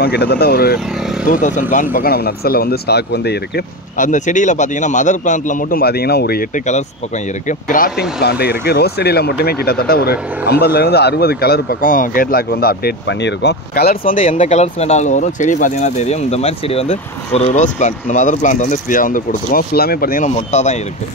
வச்சுருக்கோம். கிட்டத்தட்ட ஒரு 2000 பிளான்ட் பக்கம் நம்ம நர்சரியில் வந்து ஸ்டாக் வந்து இருக்குது. அந்த செடியில் பார்த்தீங்கன்னா மதர் பிளான்ட்டில் மட்டும் பார்த்தீங்கன்னா ஒரு 8 கலர்ஸ் பக்கம் இருக்குது. கிராஃப்டிங் பிளான்ட்டு இருக்குது. ரோஸ் செடியில் மட்டுமே கிட்டத்தட்ட ஒரு 50லேருந்து 60 கலர் பக்கம் கேட்லாக் வந்து அப்டேட் பண்ணியிருக்கோம். கலர்ஸ் வந்து எந்த கலர்ஸ் வேணாலும் வரும். செடி பார்த்தீங்கன்னா தெரியும். இந்த மாதிரி செடி வந்து ஒரு ரோஸ் பிளான்ட், இந்த மதர் பிளான்ட் வந்து ஃப்ரீயாக வந்து கொடுத்துருவோம். ஃபுல்லாமே பார்த்தீங்கன்னா மொட்டாக தான் இருக்குது.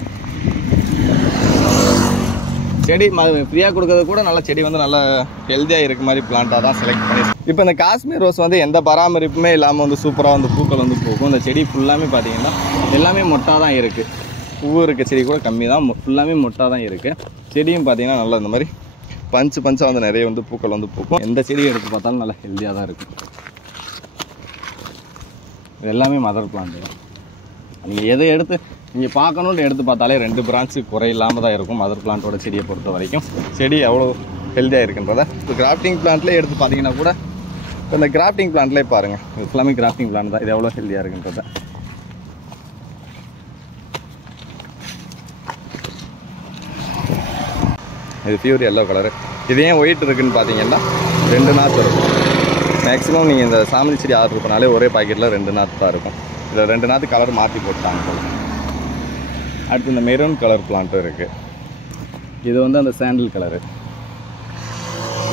செடி ஃப்ரீயாக கொடுக்கறது கூட நல்ல செடி வந்து நல்லா ஹெல்த்தியாக இருக்க மாதிரி பிளான்ட்டாக தான் செலக்ட் பண்ணி. இப்போ இந்த காஷ்மீர் ரோஸ் வந்து எந்த பராமரிப்புமே இல்லாமல் வந்து சூப்பராக வந்து பூக்கள் வந்து பூக்கும். இந்த செடி ஃபுல்லாமே பார்த்தீங்கன்னா எல்லாமே மொட்டாக தான் இருக்குது. பூ இருக்க செடி கூட கம்மி தான், ஃபுல்லாமே மொட்டாக தான் இருக்குது. செடியும் பார்த்தீங்கன்னா நல்லா இந்த மாதிரி பஞ்சாக வந்து நிறைய வந்து பூக்கள் வந்து பூக்கும். எந்த செடியை எடுத்து பார்த்தாலும் நல்லா ஹெல்த்தியாக தான் இருக்கும். இது எல்லாமே மதர் பிளான்ட் தான். நீங்கள் எதை எடுத்து நீங்கள் பார்க்கணுன்னு எடுத்து பார்த்தாலே 2 பிரான்ச்சு குறை இல்லாமல் தான் இருக்கும். மதர் பிளான்ட்டோட செடியை பொறுத்த வரைக்கும் செடி எவ்வளோ ஹெல்த்தியாக இருக்குன்றத இப்போ கிராஃப்டிங் பிளான்ட்லேயே எடுத்து பார்த்தீங்கன்னா கூட இப்போ இந்த கிராஃப்டிங் பிளான்ட்லேயே பாருங்கள், இது ஃபுல்லாமே கிராஃப்டிங் பிளான்ட் தான். இது எவ்வளோ ஹெல்த்தியாக இருக்குன்றத. இது பியூர் எல்லோ கலரு. இது ஏன் ஒயிட் இருக்குதுன்னு பார்த்தீங்கன்னா 2 நாற்று இருக்கும். மேக்ஸிமம் நீங்கள் இந்த சாமந்தி செடி ஆர்டர் பண்ணாலே ஒரே பாக்கெட்டில் 2 நாற்று தான் இருக்கும். இதில் 2 நாற்று கலர் மாற்றி போட்டாங்க போல. அடுத்து இந்த மெரூன் கலர் பிளான்ட்டும் இருக்குது. இது வந்து அந்த சாண்டில் கலரு,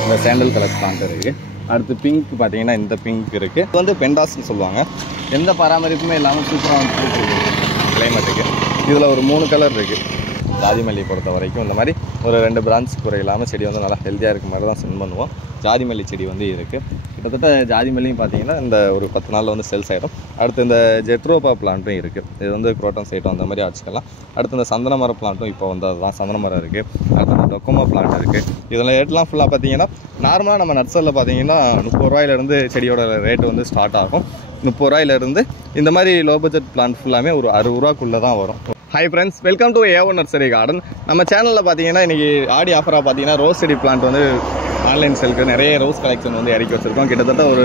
இந்த சாண்டில் கலர் பிளான்ட் இருக்குது. அடுத்து பிங்க் பார்த்தீங்கன்னா இந்த பிங்க் இருக்குது. இது வந்து பெண்டாஸ்ன்னு சொல்லுவாங்க. எந்த பராமரிப்புமே இல்லாமல் சூப்பராக வந்து பூக்கு கிளைமேட்டுக்கு. இதில் ஒரு 3 கலர் இருக்குது. ஜாதி மல்லி பொறுத்த வரைக்கும் இந்த மாதிரி ஒரு 2 பிரான்ச் குறை இல்லாமல் செடி வந்து நல்லா ஹெல்த்தியாக இருக்க மாதிரி தான் சென்ட் பண்ணுவோம். ஜாதி மல்லி செடி வந்து இருக்குது. கிட்டத்தட்ட ஜாதி மல்லியும் பார்த்தீங்கன்னா இந்த ஒரு 10 நாளில் வந்து சேல்ஸ் ஆகிடும். அடுத்து இந்த ஜெட்ரோபா பிளான்ட்டும் இருக்குது. இது வந்து குரோட்டன் சைட்டும் அந்த மாதிரி வச்சுக்கலாம். அடுத்து இந்த சந்தன மரம் பிளான்ட்டும் இப்போ வந்து அதுதான் சந்தன மரம் இருக்குது. அடுத்து இந்த டொக்கோமா பிளான்ட் இருக்குது. இதில் ரேட்லாம் ஃபுல்லாக பார்த்தீங்கன்னா நார்மலாக நம்ம நர்சரியில் பார்த்தீங்கன்னா 30 ரூபாயிலேருந்து செடியோட ரேட்டு வந்து ஸ்டார்ட் ஆகும். 30 ரூபாயிலேருந்து இந்த மாதிரி லோ பட்ஜெட் பிளான்ட் ஃபுல்லாமே ஒரு 60 ரூபாக்குள்ளே தான் வரும். Hi friends, welcome to A1 nursery garden. நம்ம சேனலில் பார்த்தீங்கன்னா இன்றைக்கி ஆடி ஆஃபராக பார்த்தீங்கன்னா ரோஸ் செடி பிளான்ட் வந்து ஆன்லைன் செல்க்கு நிறைய ரோஸ் கலெக்ஷன் வந்து இறக்கி வச்சுருக்கோம். கிட்டத்தட்ட ஒரு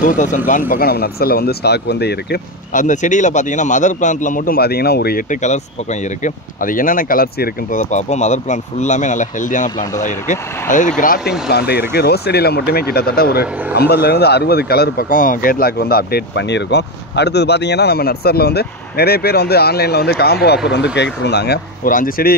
2000 பிளான்ட் பக்கம் நம்ம நர்சரியில் வந்து ஸ்டாக் வந்து இருக்குது. அந்த செடியில் பார்த்தீங்கன்னா மதர் பிளான்ட்டில் மட்டும் பார்த்தீங்கன்னா ஒரு 8 கலர்ஸ் பக்கம் இருக்குது. அது என்னென்ன கலர்ஸ் இருக்குன்றதை பார்ப்போம். மதர் பிளான்ட் ஃபுல்லாமே நல்ல ஹெல்த்தியான பிளான்ட் தான் இருக்குது. அதாவது கிராஃப்டிங் பிளான்ட்டு இருக்குது. ரோஸ் செடியில் மட்டுமே கிட்டத்தட்ட ஒரு 50லேருந்து 60 கலர் பக்கம் கேட்லாக் வந்து அப்டேட் பண்ணியிருக்கோம். அடுத்தது பார்த்தீங்கன்னா நம்ம நர்சரியில் வந்து நிறைய பேர் வந்து ஆன்லைனில் வந்து காம்போ ஆஃபர் வந்து கேட்டுருந்தாங்க. ஒரு 5 செடி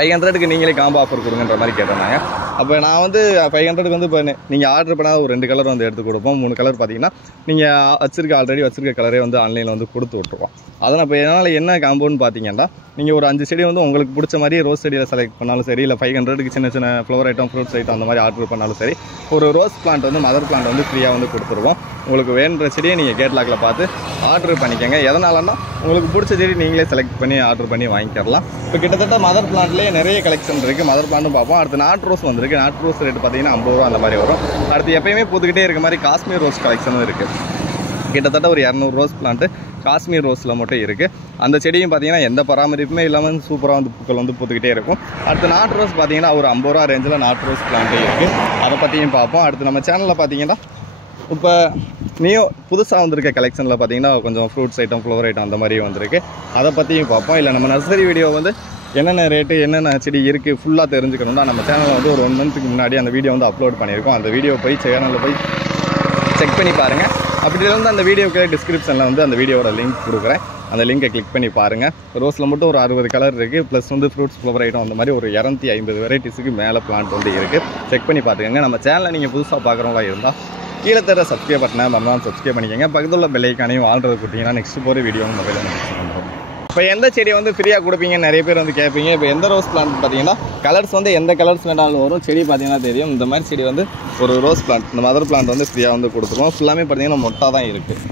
500க்கு நீங்களே காம்போ ஆஃபர் கொடுங்கன்ற மாதிரி கேட்டிருந்தாங்க. அப்போ நான் வந்து 500க்கு வந்து இப்போ நீங்கள் ஆர்டர் பண்ணால் ஒரு 2 கலர் வந்து எடுத்து கொடுப்போம். 3 கலர் பார்த்தீங்கன்னா நீங்கள் ஆல்ரெடி வச்சிருக்க கலரே வந்து ஆன்லைனில் வந்து கொடுத்து விட்ருவோம். அதனால் இப்போ என்னால் என்ன காம்போன்னு பார்த்தீங்கன்னா நீங்கள் ஒரு 5 செடி வந்து உங்களுக்கு பிடிச்ச மாதிரி ரோஸ் செடியில் செலக்ட் பண்ணாலும் சரி, இல்லை 500க்கு சின்ன சின்ன ஃப்ளவர் ஐட்டம், ஃப்ரூட்ஸ் ஐட்டம் அந்த மாதிரி ஆர்டர் பண்ணாலும் சரி, ஒரு ரோஸ் பிளான்ட் வந்து மதர் பிளான்ட் வந்து ஃப்ரீயாக வந்து கொடுத்துருவோம். உங்களுக்கு வேணுன்ற செடியை நீங்கள் கேட்லாக்கில் பார்த்து ஆர்டர் பண்ணிக்கோங்க. எதனாலன்னா உங்களுக்கு பிடிச்ச செடி நீங்களே செலக்ட் பண்ணி ஆர்டர் பண்ணி வாங்கிக்கலாம். இப்போ கிட்டத்தட்ட மதர் பிளான்ட்லேயே நிறைய கலெக்ஷன் இருக்குது. மதர் பிளான்ட்டும் பார்ப்போம். அடுத்து நாட்டு ரோஸ் வந்துருக்கு. நாட்டு ரோஸ் ரேட்டு பார்த்தீங்கன்னா 50 ரூபா அந்த மாதிரி வரும். அடுத்து எப்பயுமே பூத்துக்கிட்டே இருக்க மாதிரி காஷ்மீர் ரோஸ் கலெக்ஷனும் இருக்குது. கிட்டத்தட்ட ஒரு 200 ரோஸ் பிளான்ட்டு காஷ்மீர் ரோஸில் மட்டும் இருக்குது. அந்த செடியும் பார்த்தீங்கன்னா எந்த பராமரிப்புமே இல்லாமல் சூப்பராக வந்து பூக்கள் வந்து பூத்துக்கிட்டே இருக்கும். அடுத்து நாட்டு ரோஸ் பார்த்தீங்கன்னா ஒரு 50 ரூபா ரேஞ்சில் நாட்டு ரோஸ் பிளான்ட்டே இருக்குது. அதை பற்றியும் பார்ப்போம். அடுத்து நம்ம சேனலில் பார்த்தீங்கன்னா இப்போ புதுசாக வந்திருக்க கலெக்ஷனில் பார்த்தீங்கன்னா கொஞ்சம் ஃப்ரூட்ஸ் ஐட்டம், ஃப்ளவர் ஐட்டம் அந்த மாதிரி வந்திருக்கு. அதை பற்றியும் பார்ப்போம். இல்லை நம்ம நர்சரி வீடியோ வந்து என்னென்ன ரேட்டு, என்னென்ன செடி இருக்குது ஃபுல்லாக தெரிஞ்சுக்கணும்னா நம்ம சேனலில் வந்து ஒரு 1 மந்த்துக்கு முன்னாடி அந்த வீடியோ வந்து அப்லோட் பண்ணியிருக்கோம். அந்த வீடியோ போய் சேனலில் போய் செக் பண்ணி பாருங்கள். அப்படி இருந்து அந்த வீடியோக்கு டிஸ்கிரிப்ஷனில் வந்து அந்த வீடியோட லிங்க் கொடுக்குறேன். அந்த லிங்கை கிளிக் பண்ணி பாருங்கள். ரோஸில் மட்டும் ஒரு 60 கலர் இருக்குது. ப்ளஸ் வந்து ஃப்ரூட்ஸ், ஃப்ளவர் ஐட்டம் அந்த மாதிரி ஒரு 250 வெரைட்டிஸுக்கு மேலே பிளான்ட் வந்து இருக்குது. செக் பண்ணி பார்த்துக்கோங்க. நம்ம சேனலை நீங்கள் புதுசாக பார்க்குறவங்களா இருந்தால் கீழே தர சப்ஸ்கிரைப் பட்டனை மறந்தாலும் சப்ஸ்கிரைப் பண்ணிக்கோங்க. பக்கத்தில் உள்ள பெல் ஐக்கானையும் ஆல்ரெடி கொடுத்தீங்கன்னா நெக்ஸ்ட் போகிற வீடியோ மொபைலில் பண்ணுறோம். இப்போ எந்த செடியை வந்து ஃப்ரீயாக கொடுப்பீங்க நிறைய பேர் வந்து கேட்பீங்க. இப்போ எந்த ரோஸ் பிளான்ட் பார்த்தீங்கன்னா கலர்ஸ் வந்து எந்த கலர்ஸ் வேணாலும் வரும். செடி பார்த்தீங்கன்னா தெரியும். இந்த மாதிரி செடி வந்து ஒரு ரோஸ் பிளான்ட், இந்த மதர் பிளான்ட் வந்து ஃப்ரீயாக வந்து கொடுத்துருவோம். ஃபுல்லாமே பார்த்தீங்கன்னா மொட்டாக தான் இருக்குது.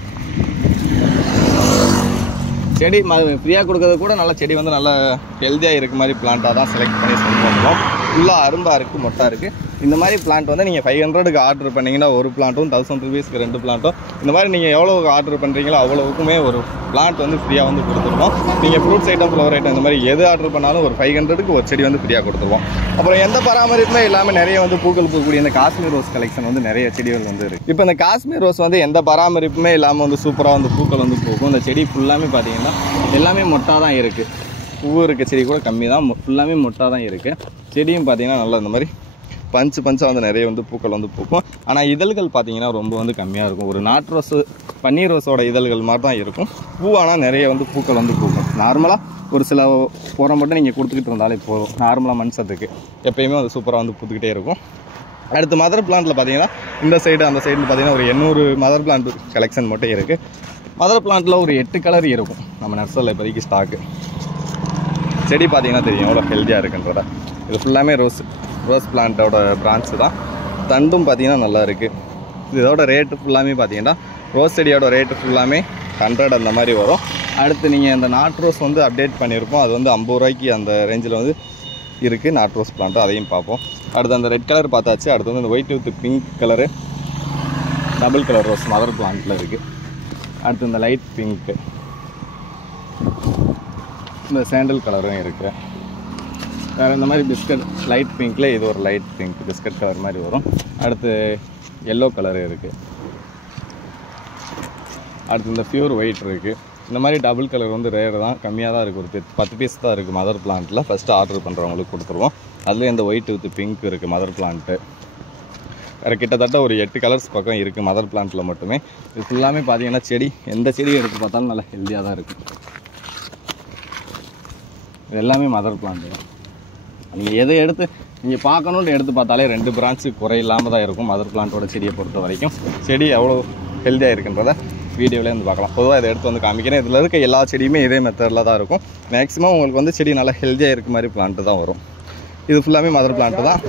செடி ஃப்ரீயாக கொடுக்கறது கூட நல்ல செடி வந்து நல்லா ஹெல்த்தியாக இருக்க மாதிரி பிளான்ட்டாக தான் செலக்ட் பண்ணி சென்ட் பண்ணுவோம். ஃபுல்லாக அரும்பாக இருக்குது, மொட்டாக இருக்குது. இந்த மாதிரி பிளான்ட் வந்து நீங்கள் 500க்கு ஆர்டர் பண்ணிங்கன்னா ஒரு பிளான்ட்டும், 1000 ருபீஸ்க்கு 2 பிளான்ட்டும், இந்த மாதிரி நீங்கள் எவ்வளோ ஆர்டர் பண்ணுறீங்களோ அவ்வளோவுக்குமே ஒரு பிளான்ட் வந்து ஃப்ரீயாக வந்து கொடுத்துருவோம். நீங்கள் ஃப்ரூட்ஸ் ஐட்டம், ஃப்ளவர் ஐட்டம் இந்த மாதிரி எது ஆர்டர் பண்ணாலும் ஒரு 500க்கு ஒரு செடி வந்து ஃப்ரீயாக கொடுத்துருவோம். அப்புறம் எந்த பராமரிப்புமே இல்லாமல் நிறைய வந்து பூக்கள் பூக்கக்கூடிய இந்த காஷ்மீர் ரோஸ் கலெக்ஷன் வந்து நிறைய செடிகள் வந்து இருக்குது. இப்போ இந்த காஷ்மீர் ரோஸ் வந்து எந்த பராமரிப்புமே இல்லாமல் வந்து சூப்பராக வந்து பூக்கள் வந்து பூக்கும். இந்த செடி ஃபுல்லாமே பார்த்தீங்கன்னா எல்லாமே மொட்டாக தான் இருக்குது. பூ இருக்க செடி கூட கம்மி தான், ஃபுல்லாமே மொட்டாக தான் இருக்குது. செடியும் பார்த்தீங்கன்னா நல்லா இந்த மாதிரி பஞ்சாக வந்து நிறைய வந்து பூக்கள் வந்து பூக்கும். ஆனால் இதழ்கள் பார்த்தீங்கன்னா ரொம்ப வந்து கம்மியாக இருக்கும். ஒரு நாட்டு ரோஸு பன்னீர் ரோஸோட இதழ்கள் மாதிரி தான் இருக்கும். பூ ஆனால் நிறைய வந்து பூக்கள் வந்து பூக்கும். நார்மலாக ஒரு சில உரம் மட்டும் நீங்கள் கொடுத்துக்கிட்டு இருந்தாலே போதும். நார்மலாக மனுஷத்துக்கு எப்பயுமே அது சூப்பராக வந்து பூத்துக்கிட்டே இருக்கும். அடுத்து மதர் பிளான்ட்டில் பார்த்தீங்கன்னா இந்த சைடு அந்த சைடு பார்த்தீங்கன்னா ஒரு 800 மதர் பிளான்ட் கலெக்ஷன் மட்டும் இருக்குது. மதர் பிளான்ட்டில் ஒரு 8 கலர் இருக்கும் நம்ம நர்சரியில் இப்போதைக்கு ஸ்டாக்கு. செடி பார்த்தீங்கன்னா தெரியும் எவ்வளோ ஹெல்த்தியாக இருக்குன்றத. இது ஃபுல்லாமே ரோஸ் பிளான்ட்டோட பிரான்ச்சு தான். தண்டும் பார்த்தீங்கன்னா நல்லா இருக்குது. இதோட ரேட்டு ஃபுல்லாமே பார்த்தீங்கன்னா ரோஸ் செடியோட ரேட்டு ஃபுல்லாமே 100 அந்த மாதிரி வரும். அடுத்து நீங்கள் இந்த நாட் ரோஸ் வந்து அப்டேட் பண்ணியிருப்போம். அது வந்து 50 ரூபாய்க்கு அந்த ரேஞ்சில் வந்து இருக்குது நாட் ரோஸ் பிளான்ட்டு. அதையும் பார்ப்போம். அடுத்து அந்த ரெட் கலர் பார்த்தாச்சு. அடுத்து வந்து இந்த white with pink colour double colour rose mother பிளான்ட்டில் இருக்குது. அடுத்து இந்த லைட் பிங்க்கு, இந்த சாண்டல் கலரும் இருக்குது. வேறு இந்த மாதிரி பிஸ்கட் லைட் பிங்க்கில் இது ஒரு லைட் பிங்க் பிஸ்கட் கலர் மாதிரி வரும். அடுத்து எல்லோ கலரு இருக்குது. அடுத்து இந்த பியூர் ஒயிட் இருக்குது. இந்த மாதிரி டபுள் கலர் வந்து ரேர் தான், கம்மியாக தான் இருக்குது. ஒரு 10 பீஸ் தான் இருக்குது மதர் பிளான்ட்டில். ஃபஸ்ட்டு ஆர்டர் பண்ணுறவங்களுக்கு கொடுத்துருவோம். அதுலேயும் இந்த ஒயிட் வித் பிங்க் இருக்குது மதர் பிளான்ட்டு. வேறு கிட்டத்தட்ட ஒரு 8 கலர்ஸ் பக்கம் இருக்குது மதர் பிளான்ட்டில் மட்டுமே. இது ஃபுல்லாமே பார்த்தீங்கன்னா செடி எந்த செடியை எடுத்து பார்த்தாலும் நல்லா ஹெல்த்தியாக தான் இருக்குது. இது எல்லாமே மதர் பிளான்ட்டு தான். நீங்கள் எதை எடுத்து நீங்கள் பார்க்கணுன்னு எடுத்து பார்த்தாலே 2 பிரான்ச்சு குறையில்லாமல் தான் இருக்கும் மதர் பிளான்ட்டோட செடியை பொறுத்த வரைக்கும். செடி எவ்வளோ ஹெல்த்தியாக இருக்குன்றத வீடியோவிலே வந்து பார்க்கலாம். பொதுவாக இதை எடுத்து வந்து காமிக்கிறேன். இதில் இருக்க எல்லா செடியுமே இதே மெத்தடில் தான் இருக்கும். மேக்ஸிமம் உங்களுக்கு வந்து செடி நல்லா ஹெல்த்தியாக இருக்க மாதிரி பிளான்ட்டு தான் வரும். இது ஃபுல்லாமே மதர் பிளான்ட்டு தான்.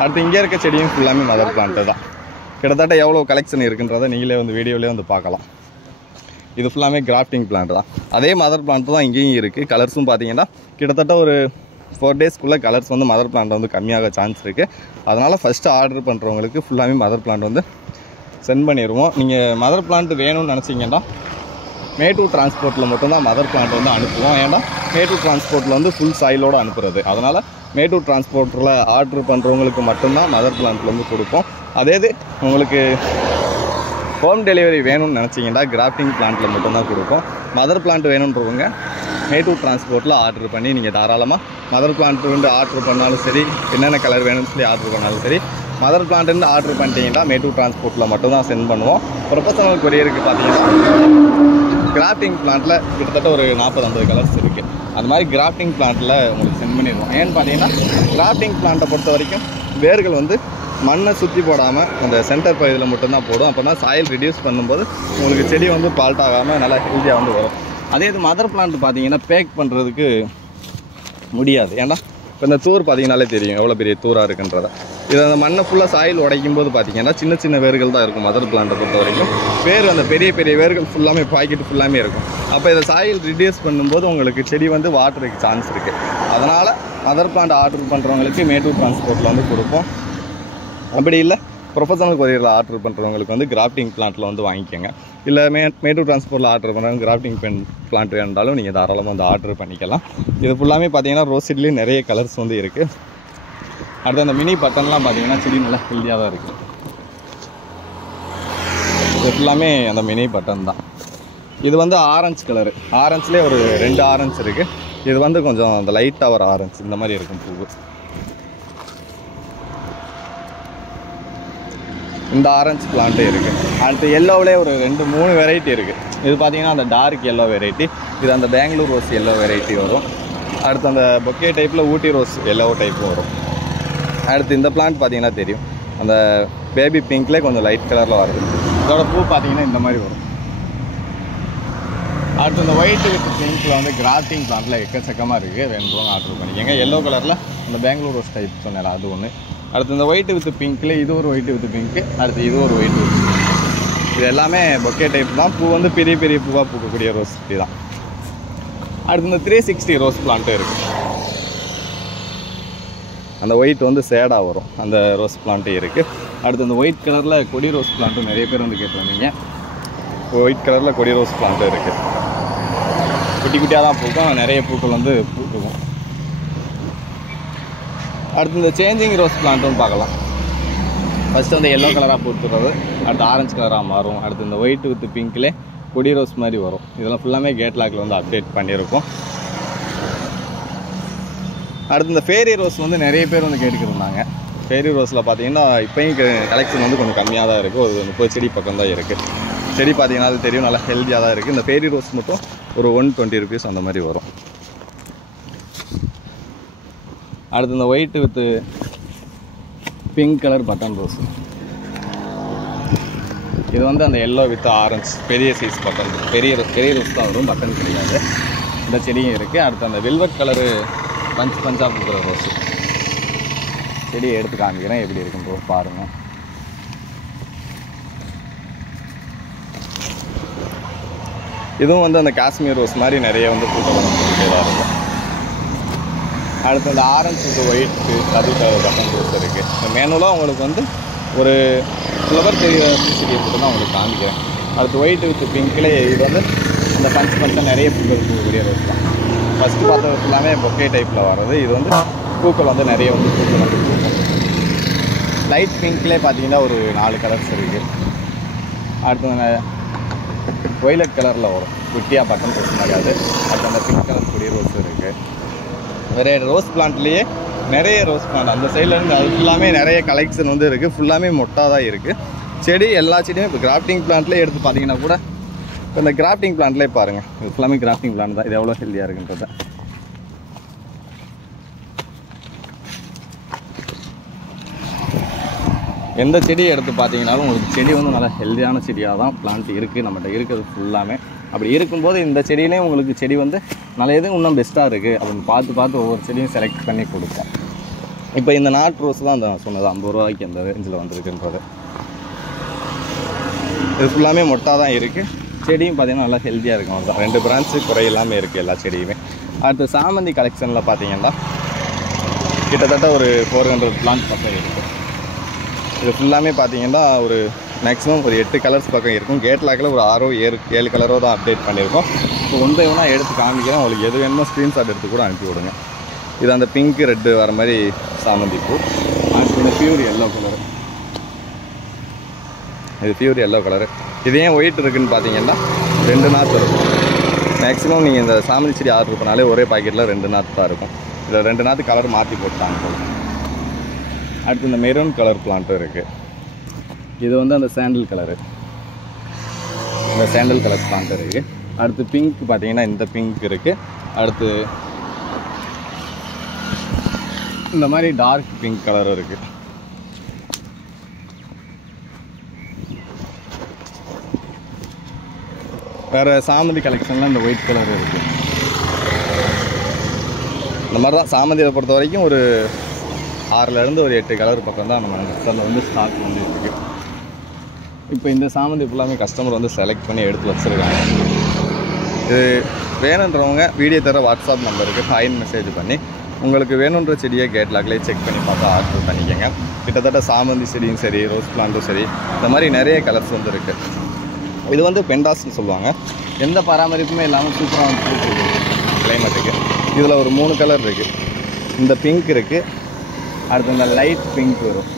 அடுத்து இங்கே இருக்க செடியும் ஃபுல்லாமே மதர் பிளான்ட்டு தான். கிட்டத்தட்ட எவ்வளோ கலெக்ஷன் இருக்குன்றதை நீங்களே வந்து வீடியோவிலே வந்து பார்க்கலாம். இது ஃபுல்லாமே கிராஃப்டிங் பிளான்ட் தான். அதே மதர் பிளான்ட்டு தான் இங்கேயும் இருக்குது. கலர்ஸும் பார்த்தீங்கன்னா கிட்டத்தட்ட ஒரு 4 டேஸ்க்குள்ளே கலர்ஸ் வந்து மதர் பிளான்ட் வந்து கம்மியாக சான்ஸ் இருக்குது. அதனால் ஃபஸ்ட்டு ஆர்டர் பண்ணுறவங்களுக்கு ஃபுல்லாமே மதர் பிளான்ட் வந்து சென்ட் பண்ணிடுவோம். நீங்கள் மதர் பிளான்ட் வேணும்னு நினச்சிங்கன்னா மேட்டூர் டிரான்ஸ்போர்ட்டில் மட்டும்தான் மதர் பிளான்ட் வந்து அனுப்புவோம். ஏன்னா மேட்டூர் டிரான்ஸ்போர்ட்டில் வந்து ஃபுல் சாயிலோடு அனுப்புறது. அதனால் மேட்டூர் டிரான்ஸ்போர்ட்டில் ஆர்டர் பண்ணுறவங்களுக்கு மட்டும்தான் மதர் பிளான்ட்டில் வந்து கொடுப்போம். அதே இது உங்களுக்கு ஹோம் டெலிவரி வேணும்னு நினச்சிங்கன்னா கிராஃப்டிங் பிளான்ட்டில் மட்டும்தான் கொடுப்போம். மதர் பிளான்ட் வேணுன்றவங்க மேட்டூர் டிரான்ஸ்போர்ட்டில் ஆர்டர் பண்ணி நீங்கள் தாராளமாக மதர் பிளான்ட் வந்து ஆர்டர் பண்ணாலும் சரி, என்னென்ன கலர் வேணும்னு சொல்லி ஆர்டர் பண்ணாலும் சரி, மதர் பிளான்ட்டு ஆர்டர் பண்ணிட்டீங்கன்னா மேட்டூர் டிரான்ஸ்போர்ட்டில் மட்டும்தான் சென்ட் பண்ணுவோம். ப்ரொஃபஷனல் கொரியருக்கு பார்த்தீங்கன்னா கிராஃப்டிங் பிளான்ட்டில் கிட்டத்தட்ட ஒரு 40-50 கலர்ஸ் இருக்குது. அந்த மாதிரி கிராஃப்டிங் பிளான்ட்டில் உங்களுக்கு சென்ட் பண்ணிடுவோம். ஏன்னு பார்த்தீங்கன்னா கிராஃப்டிங் பிளான்ட்டை பொறுத்த வரைக்கும் வேர்கள் வந்து மண்ணை சுற்றி போடாமல் அந்த சென்டர் பகுதியில் மட்டும்தான் போடும். அப்போ தான் சாயில் ரிடியூஸ் பண்ணும்போது உங்களுக்கு செடி வந்து பால்ட் ஆகாமல் நல்லா ஹெல்த்தியாக வந்து வரும். அதே இது மதர் பிளான்ட் பார்த்தீங்கன்னா பேக் பண்ணுறதுக்கு முடியாது. ஏன்னா இப்போ இந்த தூர் பார்த்தீங்கன்னாலே தெரியும் எவ்வளோ பெரிய தூராக இருக்குன்றத. இது அந்த மண்ணை ஃபுல்லாக சாயில் உடைக்கும் போது பார்த்தீங்கன்னா சின்ன சின்ன வேர்கள் தான் இருக்கும் மதர் பிளான்ட்டை பொறுத்த வரைக்கும். வேர் அந்த பெரிய பெரிய வேர்கள் ஃபுல்லாமே பாக்கெட்டு ஃபுல்லாமே இருக்கும். அப்போ இதை சாயில் ரிடியூஸ் பண்ணும்போது உங்களுக்கு செடி வந்து வாட்டருக்கு சான்ஸ் இருக்குது. அதனால் மதர் பிளான்ட் ஆர்டர் பண்ணுறவங்களுக்கு மேட்டூர் டிரான்ஸ்போர்ட்டில் வந்து கொடுப்போம். அப்படி இல்லை ப்ரொஃபஷனல் கொரியரில் ஆர்டர் பண்ணுறவங்களுக்கு வந்து கிராஃப்டிங் பிளான்ட்டில் வந்து வாங்கிக்கோங்க. இல்லை மேட்டூர் டிரான்ஸ்போர்ட்டில் ஆர்டர் பண்ணுறவங்க கிராஃப்டிங் பிளான்ட் வேணுண்டாலும் நீங்கள் தாராளமாக வந்து ஆர்டர் பண்ணிக்கலாம். இது ஃபுல்லாமே பார்த்தீங்கன்னா ரோஸ் செடிலேயே நிறைய கலர்ஸ் வந்து இருக்குது. அடுத்து அந்த மினி பட்டன்லாம் பார்த்தீங்கன்னா செடி நல்லா ஹெல்த்தியாக தான் இருக்குது. இது ஃபுல்லாமே அந்த மினி பட்டன் தான். இது வந்து ஆரஞ்சு கலரு. ஆரஞ்சுலேயே ஒரு 2 ஆரஞ்சு இருக்குது. இது வந்து கொஞ்சம் அந்த லைட்டாக ஒரு ஆரஞ்சு இந்த மாதிரி இருக்கும் பூவு. இந்த ஆரஞ்சு பிளான்ட்டே இருக்குது. அடுத்து எல்லோவிலே ஒரு 2-3 வெரைட்டி இருக்குது. இது பார்த்தீங்கன்னா அந்த டார்க் எல்லோ வெரைட்டி, இது அந்த பெங்களூர் ரோஸ் எல்லோ வெரைட்டி வரும். அடுத்து அந்த பொக்கே டைப்பில் ஊட்டி ரோஸ் எல்லோ டைப்பும் வரும். அடுத்து இந்த பிளான்ட் பார்த்தீங்கன்னா தெரியும் அந்த பேபி பிங்க்லேயே கொஞ்சம் லைட் கலரில் வருது. இதோட பூ பார்த்தீங்கன்னா இந்த மாதிரி வரும். அடுத்து இந்த ஒயிட் வித் பிங்க்கில் வந்து கிராஃப்டிங் பிளான்ட்டில் எக்கச்சக்கமாக இருக்குது. வேணுறவங்க ஆர்டர் பண்ணிக்கோங்க. எல்லோ கலரில் அந்த பெங்களூர் ரோஸ் டைப் சொன்னேன் அது ஒன்று. அடுத்து இந்த ஒயிட் வித் பிங்க்கில் இது ஒரு ஒயிட் வித் பிங்க்கு. அடுத்து இது ஒரு ஒயிட் வித் பிங்க். இது எல்லாமே பொக்கே டைப் தான். பூ வந்து பெரிய பெரிய பூவாக பூக்கக்கூடிய ரோஸ் செடி தான். அடுத்து இந்த 360 ரோஸ் பிளான்ட்டும் இருக்குது. அந்த ஒயிட் வந்து சேடாக வரும் அந்த ரோஸ் பிளான்ட்டும் இருக்குது. அடுத்து இந்த ஒயிட் கலரில் கொடி ரோஸ் பிளான்ட்டும் நிறைய பேர் வந்து கேட்டிருந்தீங்க. ஒயிட் கலரில் கொடி ரோஸ் பிளான்ட்டும் இருக்குது. குட்டி குட்டியாக தான் பூக்கும், நிறைய பூக்கள் வந்து பூக்கும். அடுத்து இந்த சேஞ்சிங் ரோஸ் பிளான்ட்டும் பார்க்கலாம். ஃபஸ்ட்டு வந்து எல்லோ கலராக பூத்துறது, அடுத்து ஆரஞ்சு கலராக மாறும். அடுத்து இந்த ஒயிட் வித் பிங்க்லே கொடி ரோஸ் மாதிரி வரும். இதெல்லாம் ஃபுல்லாமே கேட்லாக்கில் வந்து அப்டேட் பண்ணியிருக்கோம். அடுத்து இந்த ஃபேரி ரோஸ் வந்து நிறைய பேர் வந்து கேட்டுக்கிருந்தாங்க. ஃபேரி ரோஸில் பார்த்தீங்கன்னா இப்போயும் கலெக்ஷன் வந்து கொஞ்சம் கம்மியாக தான் இருக்குது. ஒரு 30 செடி பக்கம் தான் இருக்குது. செடி பார்த்தீங்கன்னா அது தெரியும், நல்லா ஹெல்த்தியாக தான் இருக்குது. இந்த ஃபேரி ரோஸ் மட்டும் ஒரு 120 rupees அந்த மாதிரி வரும். அடுத்து இந்த white with pink colour button rose. இது வந்து அந்த எல்லோ வித் ஆரஞ்சு பெரிய சைஸ் பட்டன், பெரிய ரோஸ் தான் வரும், பட்டன் கிடையாது. இந்த செடியும் இருக்குது. அடுத்து அந்த வெல்வெட் கலரு பஞ்சாக பூக்கிற ரோஸு செடியை எடுத்து காமிக்கிறேன் எப்படி இருக்குன்னு பாருங்கள். இதுவும் வந்து அந்த காஷ்மீர் ரோஸ் மாதிரி நிறைய வந்து பூக்கள் வந்துதான் இருக்கும். அடுத்து அந்த ஆரஞ்சு வித் ஒயிட்டு அது பட்டன் ரோஸ் இருக்குது. இந்த மேனுவலாக உங்களுக்கு வந்து ஒரு ஃப்ளவர் தெரிய செடியை மட்டும் தான் உங்களுக்கு காமிக்கிறேன். அடுத்து ஒயிட் வித் பிங்க்லே இது வந்து அந்த பஞ்சாக நிறைய பூக்கள் பூக்கக்கூடிய ரோஸ் தான். ஃபஸ்ட்டு பார்த்தது ஃபுல்லாமே பொக்கே டைப்பில் வர்றது. இது வந்து பூக்கள் வந்து நிறைய வந்து பூக்கள் வந்து பூக்கும். லைட் பிங்க்லேயே பார்த்தீங்கன்னா ஒரு 4 கலர்ஸ் இருக்குது. அடுத்து ஒய்லட் கலரில் வரும், குட்டியாக பட்டன் ரோஸ் மாதிரி. அடுத்து அந்த பிங்க் கலர் கூடிய ரோஸ் இருக்குது. நிறைய ரோஸ் பிளான்ட்லேயே நிறைய ரோஸ் பிளான்ட் அந்த சைட்லேருந்து அது ஃபுல்லாமே நிறைய கலெக்ஷன் வந்து இருக்குது. ஃபுல்லாமே மொட்டாக தான் இருக்குது. செடி எல்லா செடியுமே இப்போ கிராஃப்டிங் பிளான்ட்லேயே எடுத்து பார்த்தீங்கன்னா கூட இப்போ இந்த கிராஃப்டிங் பிளான்ட்லேயே பாருங்கள், இது ஃபுல்லாமே கிராஃப்டிங் பிளான்ட் தான். இது எவ்வளோ ஹெல்த்தியாக இருக்குன்றத எந்த செடியை எடுத்து பார்த்தீங்கன்னாலும் உங்களுக்கு செடி வந்து நல்லா ஹெல்த்தியான செடியாக தான் பிளான்ட் இருக்குது நம்மகிட்ட இருக்கிறது ஃபுல்லாமே. அப்படி இருக்கும்போது இந்த செடியிலையும் உங்களுக்கு செடி வந்து நல்ல எதுவும் இன்னும் பெஸ்ட்டாக இருக்குது அப்படின்னு பார்த்து ஒவ்வொரு செடியும் செலக்ட் பண்ணி கொடுப்போம். இப்போ இந்த நாட் ரோஸ் தான் அந்த சொன்னது 50 ரூபாய்க்கு அந்த ரேஞ்சில் வந்துருக்குன்றது. இது ஃபுல்லாமே மொட்டாக தான் இருக்குது. செடியும் பார்த்திங்கன்னா நல்லா ஹெல்த்தியாக இருக்கும். அவ்வளோதான், 2 பிரான்ச்சு குறையில்லாமல் இருக்குது எல்லா செடியுமே. அடுத்து சாமந்தி கலெக்ஷனில் பார்த்தீங்கன்னா கிட்டத்தட்ட ஒரு 400 பிளான்ட் பக்கம் இருக்குது. இது ஃபுல்லாமே பார்த்தீங்கன்னா ஒரு மேக்ஸிமம் ஒரு 8 கலர்ஸ் பக்கம் இருக்கும். கேட் லாக்கில் ஒரு 6-7 கலரோ தான் அப்டேட் பண்ணியிருக்கோம். இப்போ ஒன்றை ஒன்றா எடுத்து காமிக்கிறேன். உங்களுக்கு எது வேணுமோ ஸ்க்ரீன்ஷாட் எடுத்து கூட அனுப்பி விடுங்க. இது அந்த பிங்க் ரெட்டு வர மாதிரி சாமந்தி பூ. அடுத்து பியூர் எல்லோ கலரு, இது பியூர் எல்லோ கலரு. இது ஏன் ஒயிட் இருக்குதுன்னு பார்த்தீங்கன்னா 2 நாற்று இருக்கும். மேக்ஸிமம் நீங்கள் இந்த சாமந்தி செடி ஆர்டர் பண்ணாலே ஒரே பாக்கெட்டில் 2 நாற்று தான் இருக்கும். இதில் 2 நாற்று கலர் மாற்றி போட்டாங்க போல. அடுத்து இந்த மெரூன் கலர் பிளான்ட்டும் இருக்குது. இது வந்து அந்த சாண்டல் கலரு, இந்த சாண்டல் கலர் பிளான்ட் இருக்குது. அடுத்து பிங்க் பார்த்தீங்கன்னா இந்த பிங்க் இருக்குது. அடுத்து இந்த மாதிரி டார்க் பிங்க் கலர் இருக்குது. வேறு சாமந்தி கலெக்ஷனில் இந்த ஒயிட் கலர் இருக்குது. இந்த மாதிரி தான் சாமந்தியை பொறுத்த வரைக்கும் ஒரு 6லேருந்து ஒரு 8 கலர் பக்கம் தான் நம்ம நெக்ஸ்ட்டில் வந்து ஸ்டாக் வந்து இருக்குது. இப்போ இந்த சாமந்தி ஃபுல்லாமே கஸ்டமர் வந்து செலக்ட் பண்ணி எடுத்து வச்சுருக்காங்க. இது வேணுன்றவங்க வீடியோ தர வாட்ஸ்அப் நம்பருக்கு ஹாய்னு மெசேஜ் பண்ணி உங்களுக்கு வேணுன்ற செடியை கேட் லாக்லேயே செக் பண்ணி பார்த்து ஆர்டர் பண்ணிக்கோங்க. கிட்டத்தட்ட சாமந்தி செடியும் சரி, ரோஸ் பிளான்ட்டும் சரி, இந்த மாதிரி நிறைய கலர்ஸ் வந்து இருக்குது. இது வந்து பெண்டாஸ்ன்னு சொல்லுவாங்க. எந்த பராமரிப்புமே இல்லாமல் சூப்பராக வந்து கிளைமேட்டுக்கு. இதில் ஒரு 3 கலர் இருக்குது. இந்த பிங்க் இருக்குது, அடுத்து இந்த லைட் பிங்க் வரும்,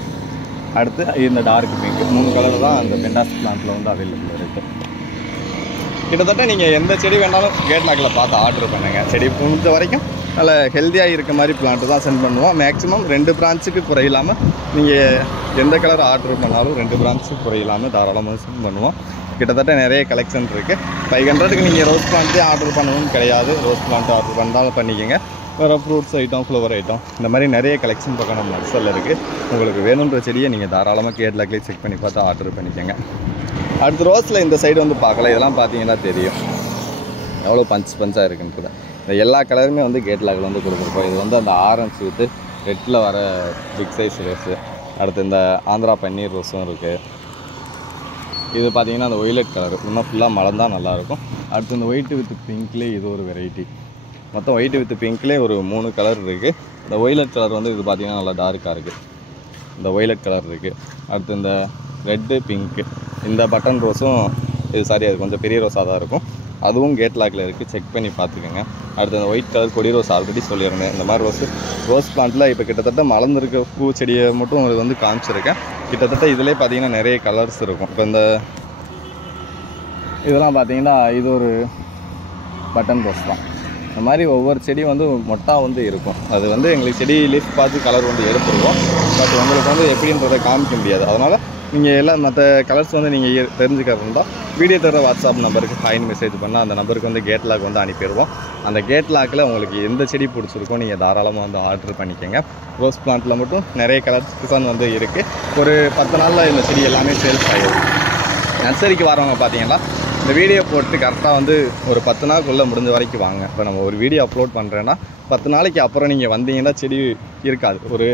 அடுத்து இந்த டார்க் பிங்க். 3 கலர் தான் அந்த பெண்டாஸ் பிளான்ட்டில் வந்து அவைலபிள் இருக்குது. கிட்டத்தட்ட நீங்கள் எந்த செடி வேணாலும் கேட் லாக்கில் பார்த்து ஆர்டர் பண்ணுங்கள். செடி முடிஞ்ச வரைக்கும் நல்ல ஹெல்த்தியாக இருக்க மாதிரி பிளான்ட்டு தான் சென்ட் பண்ணுவோம். மேக்ஸிமம் 2 பிரான்ச்சுக்கு குறையில்லாமல் நீங்கள் எந்த கலர் ஆர்டர் பண்ணாலும் 2 பிரான்ச்சுக்கு குறையில்லாமல் தாராளமாக சென்ட் பண்ணுவோம். கிட்டத்தட்ட நிறைய கலெக்ஷன் இருக்குது. 500க்கு நீங்கள் ரோஸ் பிளான்ட்டே ஆர்டர் பண்ணணும்னு கிடையாது. ரோஸ் பிளான்ட் ஆர்டர் பண்ணாலும் பண்ணிக்கோங்க. வேறு ஃப்ரூட்ஸ் ஐட்டம், ஃப்ளவர் ஐட்டம், இந்த மாதிரி நிறைய கலெக்ஷன் பக்கம் நம்ம நர்சரியில் இருக்குது. உங்களுக்கு வேணுன்ற செடியை நீங்கள் தாராளமாக கேட் லாக்லேயே செக் பண்ணி பார்த்து ஆர்டர் பண்ணிக்கோங்க. அடுத்து ரோஸில் இந்த சைடு வந்து பார்க்கலாம். இதெல்லாம் பார்த்தீங்கன்னா தெரியும் எவ்வளோ பஞ்சாக இருக்குன்றது. இந்த எல்லா கலருமே வந்து கேட் லாக்கில் வந்து கொடுத்துருப்போம். இது வந்து அந்த ஆரஞ்சு வித்து ரெட்டில் வர பிக் சைஸ் ரோஸு. அடுத்து இந்த ஆந்திரா பன்னீர் ரோஸும் இருக்குது. இது பார்த்தீங்கன்னா அந்த ஒய்லட் கலர் இன்னும் ஃபுல்லாக மலர்ந்தால் நல்லாயிருக்கும். அடுத்து இந்த ஒயிட்டு வித் பிங்க்லேயே இது ஒரு வெரைட்டி. மொத்தம் ஒயிட்டு வித் பிங்க்லேயே ஒரு 3 கலர் இருக்குது. இந்த ஒய்லட் கலர் வந்து இது பார்த்திங்கன்னா நல்லா டார்க்காக இருக்குது. இந்த ஒய்லட் கலர் இருக்குது. அடுத்து இந்த ரெட்டு பிங்க்கு, இந்த பட்டன் ரோஸும் இது சாரி அது கொஞ்சம் பெரிய ரோஸாக தான் இருக்கும். அதுவும் கேட் லாக்கில் இருக்குது, செக் பண்ணி பார்த்துக்கோங்க. அடுத்து அந்த ஒயிட் கலர் கொடி ரோஸ் ஆல்ரெடி சொல்லியிருந்தேன். இந்த மாதிரி ரோஸ் பிளான்ட்டில் இப்போ கிட்டத்தட்ட மலர்ந்துருக்க பூச்செடியை மட்டும் இது வந்து காமிச்சிருக்கேன். கிட்டத்தட்ட இதிலே பார்த்தீங்கன்னா நிறைய கலர்ஸ் இருக்கும். இப்போ இந்த இதெல்லாம் பார்த்தீங்கன்னா இது ஒரு பட்டன் ரோஸ் தான். இந்த மாதிரி ஒவ்வொரு செடி வந்து மொட்டா வந்து இருக்கும். அது வந்து எங்களுக்கு செடி லீஃப் பார்த்து கலர் வந்து எடுத்துருவோம். பட் உங்களுக்கு வந்து எப்படின்றத காமிக்க முடியாது. அதனால் நீங்கள் எல்லாம் மற்ற கலர்ஸ் வந்து நீங்கள் தெரிஞ்சுக்கிறதா வீடியோ தர வாட்ஸ்அப் நம்பருக்கு ஹாய்னு மெசேஜ் பண்ணால் அந்த நம்பருக்கு வந்து கேட் லாக் வந்து அனுப்பிடுவோம். அந்த கேட் லாக்கில் உங்களுக்கு எந்த செடி பிடிச்சிருக்கோ நீங்கள் தாராளமாக வந்து ஆர்டர் பண்ணிக்கோங்க. ரோஸ் பிளான்ட்டில் மட்டும் நிறைய கலர்ஸ் வந்து இருக்குது. ஒரு 10 நாளில் இந்த செடி எல்லாமே சேல்ஸ் ஆகிடும். நர்சரிக்கு வரவங்க பார்த்தீங்கன்னா இந்த வீடியோ போட்டு கரெக்டாக வந்து ஒரு 10 நாளுக்குள்ளே முடிஞ்ச வரைக்கும் வாங்க. இப்போ நம்ம ஒரு வீடியோ அப்லோட் பண்ணுறேன்னா 10 நாளைக்கு அப்புறம் நீங்கள் வந்தீங்கன்னா செடி இருக்காது. ஒரு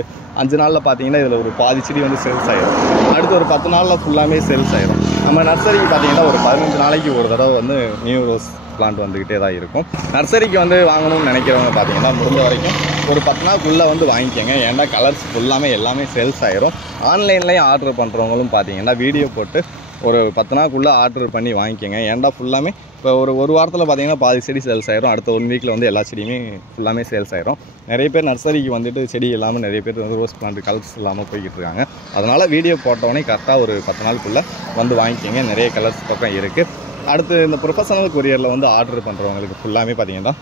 5 நாளில் பார்த்தீங்கன்னா இதில் ஒரு பாதி செடி வந்து சேல்ஸ் ஆகிடும். அடுத்து ஒரு 10 நாளில் ஃபுல்லாமே சேல்ஸ் ஆகிடும். நம்ம நர்சரிக்கு பார்த்தீங்கன்னா ஒரு 15 நாளைக்கு ஒரு தடவை வந்து நியூ ரோஸ் பிளான்ட் வந்துக்கிட்டே தான் இருக்கும். நர்சரிக்கு வந்து வாங்கணும்னு நினைக்கிறவங்க பார்த்தீங்கன்னா முடிஞ்ச வரைக்கும் ஒரு 10 நாளுக்குள்ளே வந்து வாங்கிக்கோங்க. ஏன்னா கலர்ஸ் ஃபுல்லாமே எல்லாமே சேல்ஸ் ஆகிரும். ஆன்லைன்லேயும் ஆர்டர் பண்ணுறவங்களும் பார்த்தீங்கன்னா வீடியோ போட்டு ஒரு 10 நாளுக்குள்ளே ஆர்டர் பண்ணி வாங்கிக்கோங்க. ஏன்டா ஃபுல்லாமே இப்போ ஒரு வாரத்தில் பார்த்தீங்கன்னா பாதி செடி சேல்ஸ் ஆகிரும். அடுத்த 1 வீக்கில் வந்து எல்லா செடியுமே ஃபுல்லாமே சேல்ஸ் ஆகிரும். நிறைய பேர் நர்சரிக்கு வந்துட்டு செடி இல்லாமல் நிறைய பேர் வந்து ரோஸ் பிளான்ட் கலர்ஸ் இல்லாமல் போய்கிட்டு இருக்காங்க. அதனால் வீடியோ போட்டோடனே கரெக்டாக ஒரு 10 நாளுக்குள்ளே வந்து வாங்கிக்கோங்க. நிறைய கலர்ஸ் பக்கம் இருக்குது. அடுத்து இந்த ப்ரொஃபஷனல் கொரியரில் வந்து ஆர்டர் பண்ணுறவங்களுக்கு ஃபுல்லாமே பார்த்தீங்கன்னா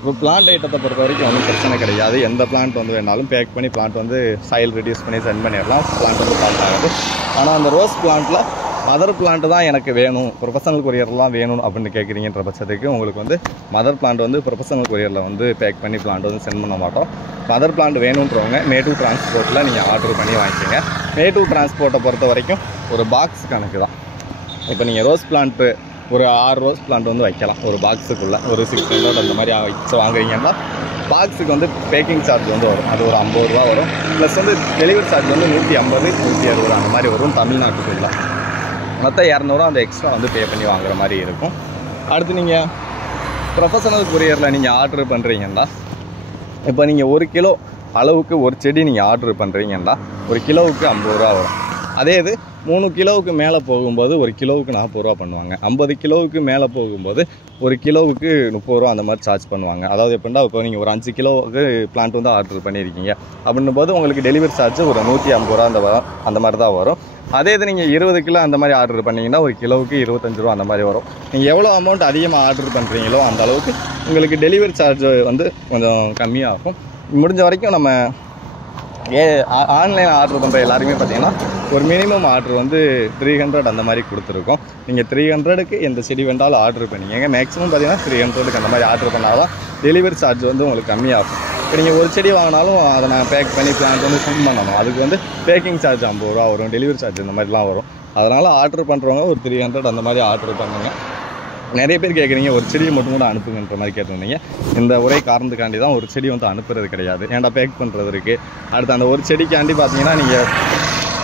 இப்போ பிளான்ட் ஐட்டத்தை பொறுத்த வரைக்கும் ஒன்றும் பிரச்சனை கிடையாது. எந்த பிளான்ட் வந்து வேணாலும் பேக் பண்ணி பிளான்ட் வந்து சாயில் ரெடியூஸ் பண்ணி சென்ட் பண்ணிடலாம். பிளான்ட் வந்து பாஸ் ஆகாது. ஆனால் அந்த ரோஸ் பிளான்ட்டில் மதர் பிளான்ட் தான் எனக்கு வேணும், ப்ரொஃபஷனல் கொரியர்லாம் வேணும் அப்படின்னு கேட்குறீங்கன்ற பட்சத்துக்கு உங்களுக்கு வந்து மதர் பிளான்ட் வந்து ப்ரொஃபஷனல் கொரியரில் வந்து பேக் பண்ணி பிளான்ட் வந்து சென்ட் பண்ண மாட்டோம். மதர் பிளான்ட் வேணுன்றவங்க நேட்டிவ் டிரான்ஸ்போர்ட்டில் நீங்கள் ஆர்டர் பண்ணி வாங்கிக்கோங்க. நேட்டிவ் டிரான்ஸ்போர்ட்டை பொறுத்த வரைக்கும் ஒரு பாக்ஸ் கணக்கு தான். இப்போ நீங்கள் ரோஸ் பிளான்ட்டு ஒரு 6 ரோஸ் பிளான்ட் வந்து வைக்கலாம் ஒரு பாக்ஸுக்குள்ளே. ஒரு 600 அந்த மாதிரி வச்சு வாங்குறீங்கன்னா பாக்ஸுக்கு வந்து பேக்கிங் சார்ஜ் வந்து வரும். அது ஒரு 50 ரூபா வரும். ப்ளஸ் வந்து டெலிவரி சார்ஜ் வந்து 150 160 அந்த மாதிரி வரும் தமிழ்நாட்டுக்குள்ளே. மொத்தம் 200 அந்த எக்ஸ்ட்ரா வந்து பே பண்ணி வாங்குற மாதிரி இருக்கும். அடுத்து நீங்கள் ப்ரொஃபஷனல் கொரியரில் நீங்கள் ஆர்டர் பண்ணுறீங்கன்னா இப்போ நீங்கள் 1 கிலோ அளவுக்கு ஒரு செடி நீங்கள் ஆர்டர் பண்ணுறீங்கன்னா 1 கிலோவுக்கு 50 ரூபா வரும். அதே இது 3 கிலோவுக்கு மேலே போகும்போது 1 கிலோவுக்கு 40 ரூபா பண்ணுவாங்க. 50 கிலோவுக்கு மேலே போகும்போது 1 கிலோவுக்கு 30 ரூபா அந்த மாதிரி சார்ஜ் பண்ணுவாங்க. அதாவது எப்படின்னா இப்போ நீங்கள் ஒரு 5 கிலோவுக்கு பிளான்ட் வந்து ஆர்டர் பண்ணியிருக்கீங்க அப்படின்னும் போது உங்களுக்கு டெலிவரி சார்ஜ் ஒரு 150 ரூபா அந்த மாதிரி தான் வரும். அதே இது நீங்கள் 20 கிலோ அந்த மாதிரி ஆர்டர் பண்ணிங்கன்னா 1 கிலோவுக்கு 25 ரூபா அந்த மாதிரி வரும். நீங்கள் எவ்வளோ அமௌண்ட் அதிகமாக ஆர்டர் பண்ணுறீங்களோ அந்த அளவுக்கு உங்களுக்கு டெலிவரி சார்ஜ் வந்து கொஞ்சம் கம்மியாகும். முடிஞ்ச வரைக்கும் நம்ம ஆன்லைன் ஆர்டர் பண்ணுற எல்லாருமே பார்த்தீங்கன்னா ஒரு மினிமம் ஆர்டர் வந்து 300 அந்த மாதிரி கொடுத்துருக்கோம். நீங்கள் 300க்கு எந்த செடி வேண்டாலும் ஆர்டர் பண்ணிக்கங்க. மேக்ஸிமம் பார்த்தீங்கன்னா 300க்கு அந்த மாதிரி ஆர்டர் பண்ணால் தான் டெலிவரி சார்ஜ் வந்து உங்களுக்கு கம்மியாகும். இப்போ நீங்கள் ஒரு செடி வாங்கினாலும் அதை நான் பேக் பண்ணி பிளான்ட் வந்து சென்ட் பண்ணணும். அதுக்கு வந்து பேக்கிங் சார்ஜ் 50 ரூபா வரும், டெலிவரி சார்ஜ் இந்த மாதிரிலாம் வரும். அதனால் ஆர்டர் பண்ணுறவங்க ஒரு 300 அந்த மாதிரி ஆர்டர் பண்ணுங்க. நிறைய பேர் கேட்குறீங்க ஒரு செடியை மட்டும் கூட அனுப்புங்கன்ற மாதிரி கேட்டிருந்தீங்க. இந்த ஒரே காரணத்துக்காண்டி தான் ஒரு செடி வந்து அனுப்புறது கிடையாது. ஏன்டா பேக் பண்ணுறது இருக்குது. அடுத்து அந்த ஒரு செடிக்காண்டி பார்த்தீங்கன்னா நீங்கள்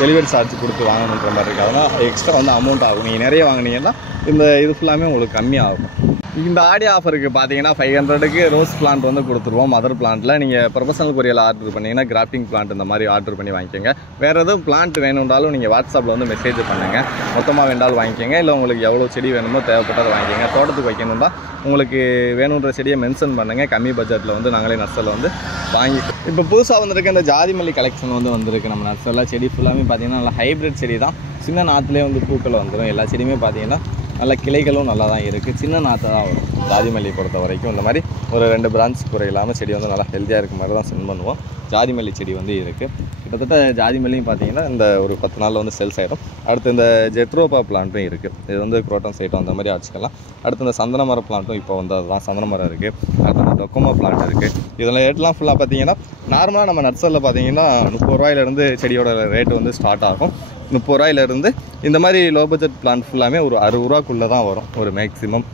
டெலிவரி சார்ஜ் கொடுத்து வாங்கணுன்ற மாதிரி இருக்குது. அதனால் எக்ஸ்ட்ரா வந்து அமௌண்ட் ஆகும். நீங்கள் நிறைய வாங்கினீங்கன்னா இந்த இது ஃபுல்லாமே உங்களுக்கு கம்மியாகும். இந்த ஆடி ஆஃபருக்கு பார்த்தீங்கன்னா 500க்கு ரோஸ் பிளான்ட் வந்து கொடுத்துருவோம். மதர் பிளான்ட்டில் நீங்கள் ப்ரொஃபஷனல் கொரியரில் ஆர்டர் பண்ணிங்கன்னா கிராஃப்டிங் பிளான்ட் இந்த மாதிரி ஆர்டர் பண்ணி வாங்கிக்கோங்க. வேறு எதுவும் பிளான்ட் வேணுன்றாலும் நீங்கள் வாட்ஸ்அப்பில் வந்து மெசேஜ் பண்ணுங்கள். மொத்தமாக வேண்டாலும் வாங்கிக்கோங்க. இல்லை உங்களுக்கு எவ்வளோ செடி வேணுமோ தேவைப்பட்டதை வாங்கிக்கோங்க. தோட்டத்துக்கு வைக்கணும்னா உங்களுக்கு வேணுன்ற செடியை மென்ஷன் பண்ணுங்கள். கம்மி பட்ஜெட்டில் வந்து நாங்களே நர்சரியில் வந்து வாங்கி இப்போ புதுசாக வந்திருக்க இந்த ஜாதி மல்லி கலெக்ஷன் வந்து வந்திருக்கு நம்ம நர்சரியில். செடி ஃபுல்லாமே பார்த்தீங்கன்னா நல்லா ஹைப்ரிட் செடி தான். சின்ன நாற்றுலேயே வந்து பூக்கள் வந்துடும். எல்லா செடியுமே பார்த்தீங்கன்னா நல்ல கிளைகளும் நல்லா தான் இருக்குது. சின்ன நாற்றை தான் வரும் ஜாதி மல்லி பொறுத்த வரைக்கும். இந்த மாதிரி ஒரு 2 பிரான்ச் குறை இல்லாமல் செடி வந்து நல்லா ஹெல்த்தியாக இருக்க மாதிரி தான் சென்ட் பண்ணுவோம். ஜாதி மல்லி செடி வந்து இருக்குது. கிட்டத்தட்ட ஜாதி மல்லியும் பார்த்தீங்கன்னா இந்த ஒரு 10 நாளில் வந்து சேல்ஸ் ஆகிடும். அடுத்து இந்த ஜெட்ரோபா பிளான்ட்டும் இருக்குது. இது வந்து குரோட்டன் சைட்டும் அந்த மாதிரி வச்சுக்கலாம். அடுத்து இந்த சந்தன மர பிளான்ட்டும் இப்போ வந்து அதுதான் சந்தன மரம் இருக்குது. அடுத்து இந்த டொக்கோமா பிளான்ட் இருக்குது. இதில் ரேட்லாம் ஃபுல்லாக பார்த்தீங்கன்னா நார்மலாக நம்ம நர்சரியில் பார்த்தீங்கன்னா 30 ரூபாயிலேருந்து செடியோட ரேட்டு வந்து ஸ்டார்ட் ஆகும். 30 ரூபாயிலேருந்து இந்த மாதிரி லோ பட்ஜெட் பிளான்ட் ஃபுல்லாமே ஒரு 60 ரூபாக்குள்ளே தான் வரும் ஒரு மேக்ஸிமம்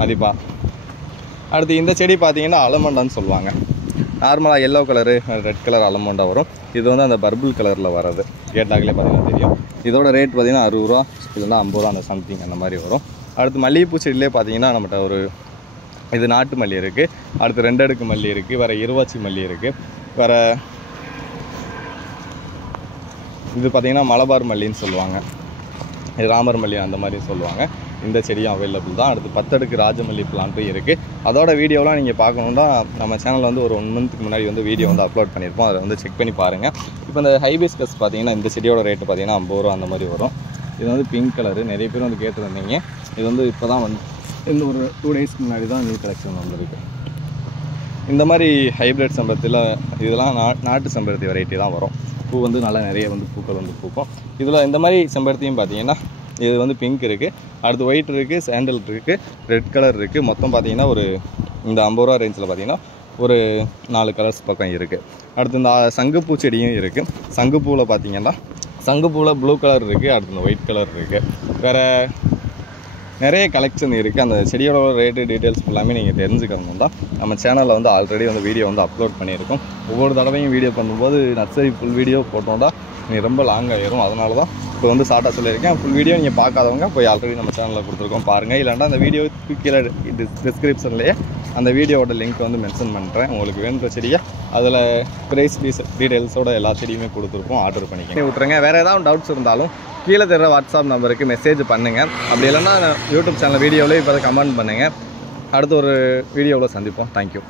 மதிப்பாக. அடுத்து இந்த செடி பார்த்தீங்கன்னா அலமண்டான்னு சொல்லுவாங்க. நார்மலாக yellow colour red colour allamanda வரும். இது வந்து அந்த பர்பிள் கலரில் வர்றது. கேட்டாக்களே பார்த்தீங்கன்னா தெரியும். இதோட ரேட் பார்த்தீங்கன்னா 60 ரூபா இல்லைன்னா 50 ரூபா அந்த சம்திங் அந்த மாதிரி வரும். அடுத்து மல்லிகைப்பூ செடியிலே பார்த்தீங்கன்னா நம்மகிட்ட ஒரு இது நாட்டு மல்லி இருக்குது. அடுத்து 2 அடுக்கு மல்லி இருக்குது. வேறு இருவாச்சி மல்லி இருக்குது. வேறு இது பார்த்திங்கன்னா மலபார் மல்லின்னு சொல்லுவாங்க. இது ராமர் மல்லி அந்த மாதிரி சொல்லுவாங்க. இந்த செடியும் அவைலபிள் தான். அடுத்து 10 அடுக்கு ராஜமல்லி பிளான்ட்டும் இருக்குது. அதோட வீடியோலாம் நீங்கள் பார்க்கணுன்னா நம்ம சேனலில் வந்து ஒரு 1 மந்த்துக்கு முன்னாடி வந்து வீடியோ வந்து அப்லோட் பண்ணியிருப்போம். அதை வந்து செக் பண்ணி பாருங்கள். இப்போ இந்த ஹைபிஸ்கஸ் பார்த்தீங்கன்னா இந்த செடியோட ரேட்டு பார்த்தீங்கன்னா 50 ரூபா அந்த மாதிரி வரும். இது வந்து பிங்க் கலரு. நிறைய பேர் வந்து கேட்டுருந்தீங்க. இது வந்து இப்போ தான் வந்து இந்த ஒரு 2 டேஸ்க்கு முன்னாடி தான் நியூ கலெக்ஷன் வந்துருக்கு. இந்த மாதிரி ஹைப்ரிட் செம்பருத்தியில் இதெல்லாம் நாட்டு செம்பருத்தி வெரைட்டி தான் வரும். பூ வந்து நல்லா நிறைய வந்து பூக்கள் வந்து பூக்கும். இதில் இந்த மாதிரி செம்பருத்தியும் பார்த்தீங்கன்னா இது வந்து பிங்க் இருக்குது, அடுத்து ஒயிட் இருக்குது, சாண்டல் இருக்குது, ரெட் கலர் இருக்குது. மொத்தம் பார்த்தீங்கன்னா ஒரு இந்த 50 ரூபா ரேஞ்சில் பார்த்தீங்கன்னா ஒரு 4 கலர்ஸ் பக்கம் இருக்குது. அடுத்து இந்த சங்குப்பூ செடியும் இருக்குது. சங்குப்பூவில் பார்த்தீங்கன்னா சங்குப்பூவில் ப்ளூ கலர் இருக்குது, அடுத்து இந்த ஒயிட் கலர் இருக்குது. வேறு நிறைய கலெக்ஷன் இருக்குது. அந்த செடியோட ரேட்டு டீட்டெயில்ஸ் எல்லாமே நீங்கள் தெரிஞ்சுக்கணும் தான் நம்ம சேனலில் வந்து ஆல்ரெடி வந்து வீடியோ வந்து அப்லோட் பண்ணியிருக்கோம். ஒவ்வொரு தடவையும் வீடியோ பண்ணும்போது நர்சரி ஃபுல் வீடியோ போட்டோம்னா நீங்கள் ரொம்ப லாங் ஆகிரும். அதனால தான் இப்போ வந்து ஷார்ட்டாக சொல்லியிருக்கேன். ஃபுல் வீடியோ நீங்கள் பார்க்காதவங்க போய் ஆல்ரெடி நம்ம சேனலில் கொடுத்துருக்கோம் பாருங்கள். இல்லைன்னா அந்த வீடியோ கீழே டிஸ்கிரிப்ஷன்லேயே அந்த வீடியோவோட லிங்க் வந்து மென்ஷன் பண்ணுறேன். உங்களுக்கு வேணுன்ற செடியை அதில் ப்ரைஸ் டீட்டெயில்ஸோட எல்லா செடியுமே கொடுத்துருப்போம், ஆர்டர் பண்ணிக்க விட்ருங்க. வேறு ஏதாவது டவுட்ஸ் இருந்தாலும் கீழே தர வாட்ஸ்அப் நம்பருக்கு மெசேஜ் பண்ணுங்கள். அப்படி இல்லைன்னா யூடியூப் சேனல் வீடியோவிலே இப்போ கமெண்ட் பண்ணுங்கள். அடுத்த ஒரு வீடியோவில் சந்திப்போம். தேங்க்யூ.